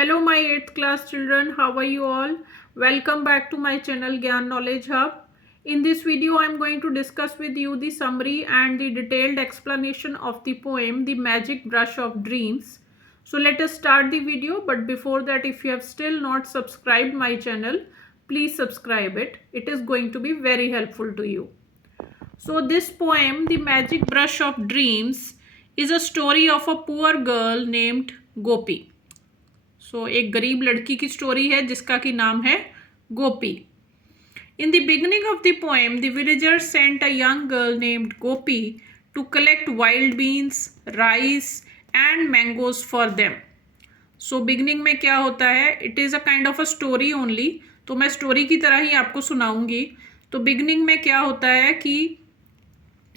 Hello my 8th class children, how are you all? Welcome back to my channel Gyan Knowledge Hub. In this video I am going to discuss with you the summary and the detailed explanation of the poem The Magic Brush of Dreams. So let us start the video, but before that, if you have still not subscribed my channel, please subscribe it. It is going to be very helpful to you. So this poem The Magic Brush of Dreams is a story of a poor girl named Gopi. एक गरीब लड़की की story है जिसका की नाम है गोपी. In the beginning of the poem, the villagers sent a young girl named Gopi to collect wild beans, rice and mangoes for them. Beginning में क्या होता है? It is a kind of a story only. तो मैं story की तरह ही आपको सुनाऊंगी. तो बिगनिंग में क्या होता है कि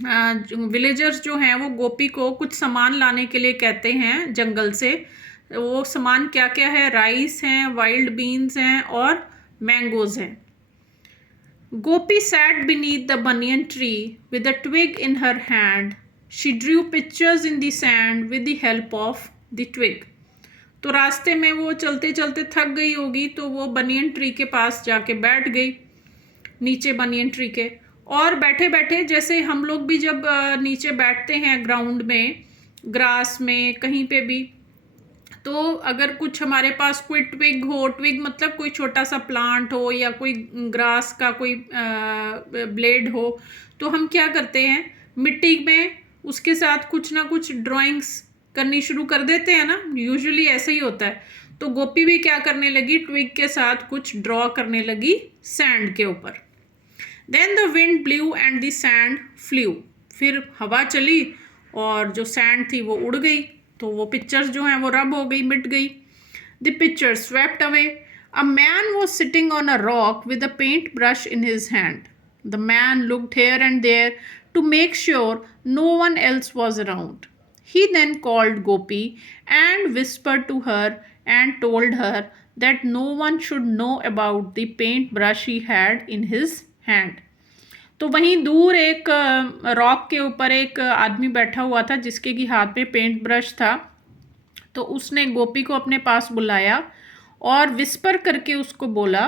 विलेजर्स जो हैं वो गोपी को कुछ सामान लाने के लिए कहते हैं जंगल से. वो सामान क्या क्या है? राइस हैं, वाइल्ड बीन्स हैं और मैंगोज हैं. गोपी sat beneath the banyan tree with a twig in her hand. She drew pictures in the sand with the help of the twig. तो रास्ते में वो चलते चलते थक गई होगी, तो वो बनियन ट्री के पास जाके बैठ गई, नीचे बनियन ट्री के. और बैठे बैठे, जैसे हम लोग भी जब नीचे बैठते हैं ग्राउंड में, ग्रास में, कहीं पे भी, तो अगर कुछ हमारे पास कोई ट्विग हो, ट्विग मतलब कोई छोटा सा प्लांट हो या कोई ग्रास का कोई ब्लेड हो, तो हम क्या करते हैं, मिट्टी में उसके साथ कुछ ना कुछ ड्राइंग्स करनी शुरू कर देते हैं ना. यूजुअली ऐसे ही होता है. तो गोपी भी क्या करने लगी, ट्विग के साथ कुछ ड्रॉ करने लगी सैंड के ऊपर. Then the wind blew and the sand flew. फिर हवा चली और जो सैंड थी वो उड़ गई, तो वो पिक्चर्स जो हैं वो रब हो गई, मिट गई. The picture swept away. A man was sitting on a rock with a paint brush in his hand. The man looked here and there to make sure no one else was around. He then called Gopi and whispered to her and told her that no one should know about the paintbrush he had in his hand. तो वहीं दूर एक rock के ऊपर एक आदमी बैठा हुआ था जिसके की हाथ में पेंट ब्रश था. तो उसने गोपी को अपने पास बुलाया और विस्पर करके उसको बोला.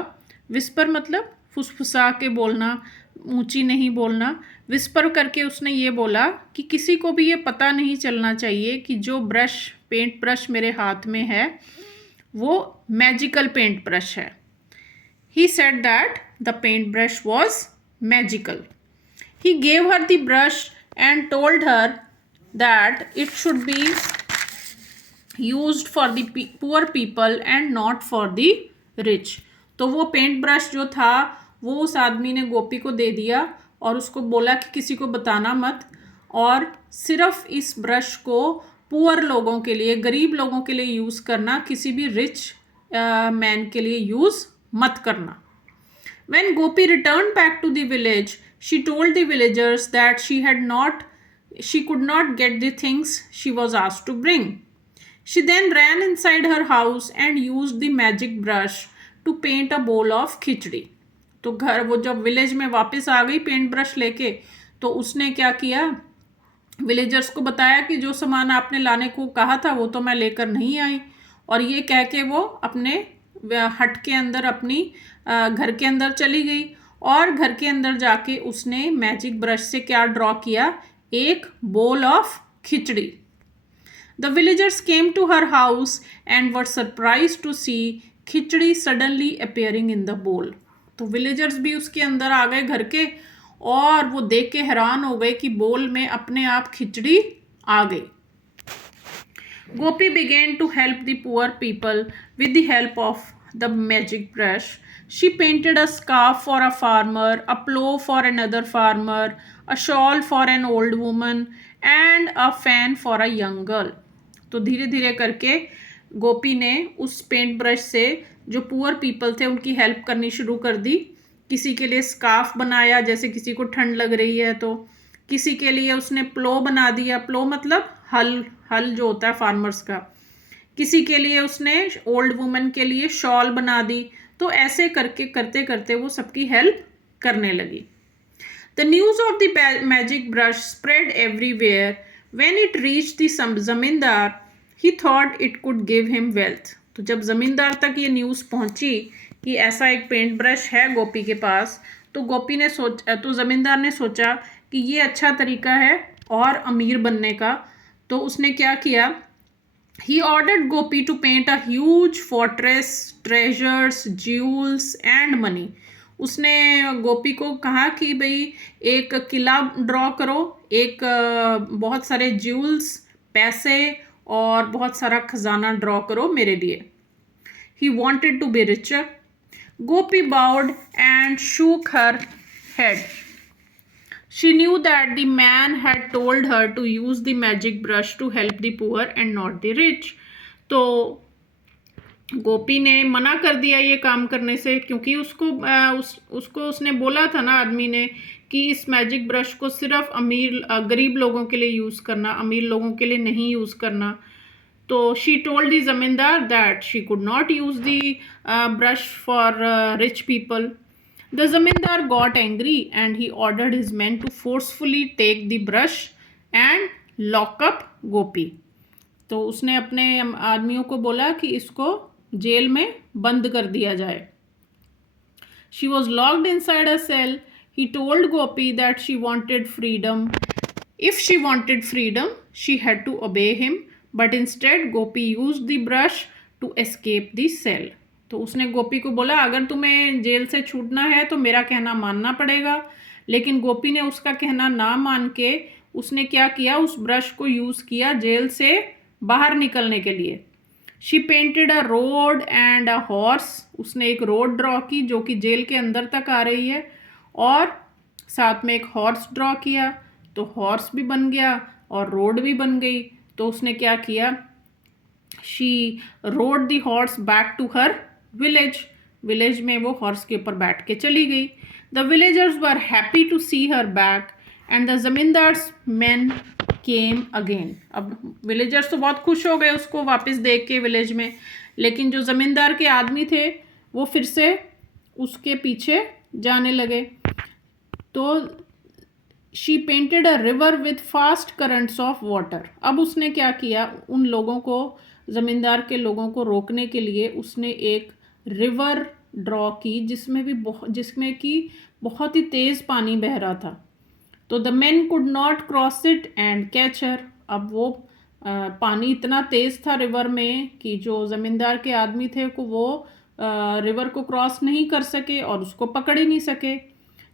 विस्पर मतलब फुसफुसा के बोलना, ऊंची नहीं बोलना. विस्पर करके उसने ये बोला कि किसी को भी ये पता नहीं चलना चाहिए कि जो ब्रश, पेंट ब्रश मेरे हाथ में है वो मैजिकल पेंट ब्रश है. He said that the paintbrush was magical. He gave her the brush and told her that it should be used for the poor people and not for the rich. तो वो paint brush जो था वो उस आदमी ने गोपी को दे दिया और उसको बोला कि किसी को बताना मत, और सिर्फ इस ब्रश को पुअर लोगों के लिए, गरीब लोगों के लिए यूज़ करना, किसी भी रिच मैन के लिए यूज़ मत करना. When Gopi returned back to the village, she told the villagers that she could not get the things she was asked to bring. She then ran inside her house and used the magic brush to paint a bowl of खिचड़ी. तो घर, वो जब village में वापस आ गई paint brush लेके, तो उसने क्या किया, विलेजर्स को बताया कि जो सामान आपने लाने को कहा था वो तो मैं लेकर नहीं आई. और ये कह के वो अपने हट के अंदर, अपनी घर के अंदर चली गई और घर के अंदर जाके उसने मैजिक ब्रश से क्या ड्रॉ किया, एक bowl of khichdi. The villagers came to her house and were surprised to see khichdi suddenly appearing in the bowl. तो विलेजर्स भी उसके अंदर आ गए घर के, और वो देख के हैरान हो गए कि बोल में अपने आप खिचड़ी आ गई. Gopi began to help the poor people with the help of the magic brush. She painted a scarf for a farmer, a plough for another farmer, a shawl for an old woman and a fan for a young girl. तो धीरे धीरे करके गोपी ने उस paint brush से जो poor people थे उनकी हेल्प करनी शुरू कर दी. किसी के लिए स्कार्फ बनाया, जैसे किसी को ठंड लग रही है, तो किसी के लिए उसने प्लो बना दिया. प्लो मतलब हल जो होता है फार्मर्स का. किसी के लिए उसने, ओल्ड वुमन के लिए शॉल बना दी. तो ऐसे करके करते करते वो सबकी हेल्प करने लगी. The news of the magic brush spread everywhere. When it reached the zamindar, he thought it could give him wealth. तो जब ज़मींदार तक ये न्यूज़ पहुंची कि ऐसा एक पेंट ब्रश है गोपी के पास, तो ज़मींदार ने सोचा कि ये अच्छा तरीका है और अमीर बनने का। तो उसने क्या किया, he ordered Gopi to paint a huge fortress, treasures, jewels and money. उसने गोपी को कहा कि भाई एक किला ड्रॉ करो, एक बहुत सारे ज्यूल्स, पैसे और बहुत सारा खजाना ड्रॉ करो मेरे लिए। He wanted to be richer. Gopi bowed and shook her head. She knew that the man had told her to use the magic brush to help the poor and not the rich. तो गोपी ने मना कर दिया ये काम करने से, क्योंकि उसको उसने बोला था ना आदमी ने कि इस मैजिक ब्रश को सिर्फ गरीब लोगों के लिए यूज़ करना, अमीर लोगों के लिए नहीं यूज़ करना। तो शी टोल्ड द ज़मींदार that she could not use the brush for rich people. The zamindar got angry and he ordered his men to forcefully take the brush and lock up Gopi. तो उसने अपने आदमियों को बोला कि इसको jail में बंद कर दिया जाए। She was locked inside a cell. He told Gopi that she wanted freedom. If she wanted freedom, she had to obey him. But instead, Gopi used the brush to escape the cell. तो उसने गोपी को बोला अगर तुम्हें jail से छूटना है तो मेरा कहना मानना पड़ेगा। लेकिन गोपी ने उसका कहना ना मान के उसने क्या किया, उस ब्रश को यूज़ किया जेल से बाहर निकलने के लिए। She painted a road and a horse. उसने एक रोड ड्रॉ की जो कि जेल के अंदर तक आ रही है, और साथ में एक हॉर्स ड्रॉ किया। तो हॉर्स भी बन गया और रोड भी बन गई। तो उसने क्या किया, she rode the horse back to her village में वो हॉर्स के ऊपर बैठ के चली गई। The villagers were happy to see her back and the zamindar's man came again. अब विलेजर्स तो बहुत खुश हो गए उसको वापस देख के विलेज में, लेकिन जो ज़मींदार के आदमी थे वो फिर से उसके पीछे जाने लगे। तो she painted a river with fast currents of water. अब उसने क्या किया, उन लोगों को, ज़मींदार के लोगों को रोकने के लिए उसने एक रिवर ड्रॉ की जिसमें कि बहुत ही तेज़ पानी बह रहा था। तो the man could not cross it and catch her. अब वो पानी इतना तेज़ था रिवर में कि जो ज़मींदार के आदमी थे को वो रिवर को क्रॉस नहीं कर सके और उसको पकड़ ही नहीं सके।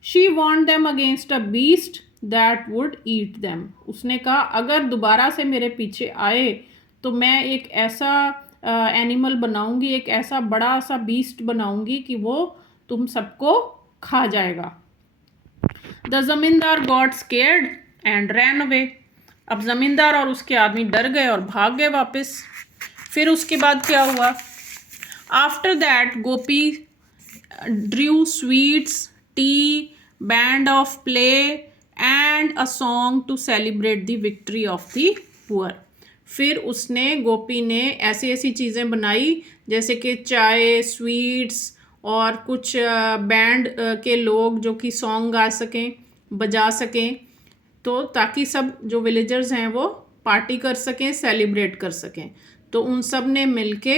She warned them against a beast that would eat them. उसने कहा अगर दोबारा से मेरे पीछे आए तो मैं एक ऐसा एनिमल बनाऊंगी, एक ऐसा बड़ा सा बीस्ट बनाऊंगी कि वो तुम सबको खा जाएगा। द ज़मींदार got scared and ran away. अब ज़मींदार और उसके आदमी डर गए और भाग गए वापस। फिर उसके बाद क्या हुआ, after that Gopi drew sweets, tea, band of play and a song to celebrate the victory of the poor. फिर गोपी ने ऐसी ऐसी चीज़ें बनाई जैसे कि चाय, स्वीट्स और कुछ बैंड के लोग जो कि सॉन्ग गा सकें, बजा सकें, तो ताकि सब जो विलेजर्स हैं वो पार्टी कर सकें, सेलिब्रेट कर सकें। तो उन सब ने मिलके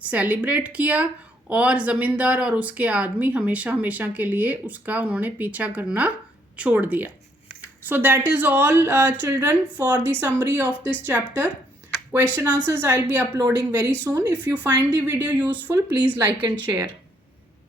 सेलिब्रेट किया और ज़मींदार और उसके आदमी हमेशा हमेशा के लिए उसका उन्होंने पीछा करना छोड़ दिया। So that is all children for the summary of this chapter. Question answers I'll be uploading very soon. If you find the video useful, please like and share.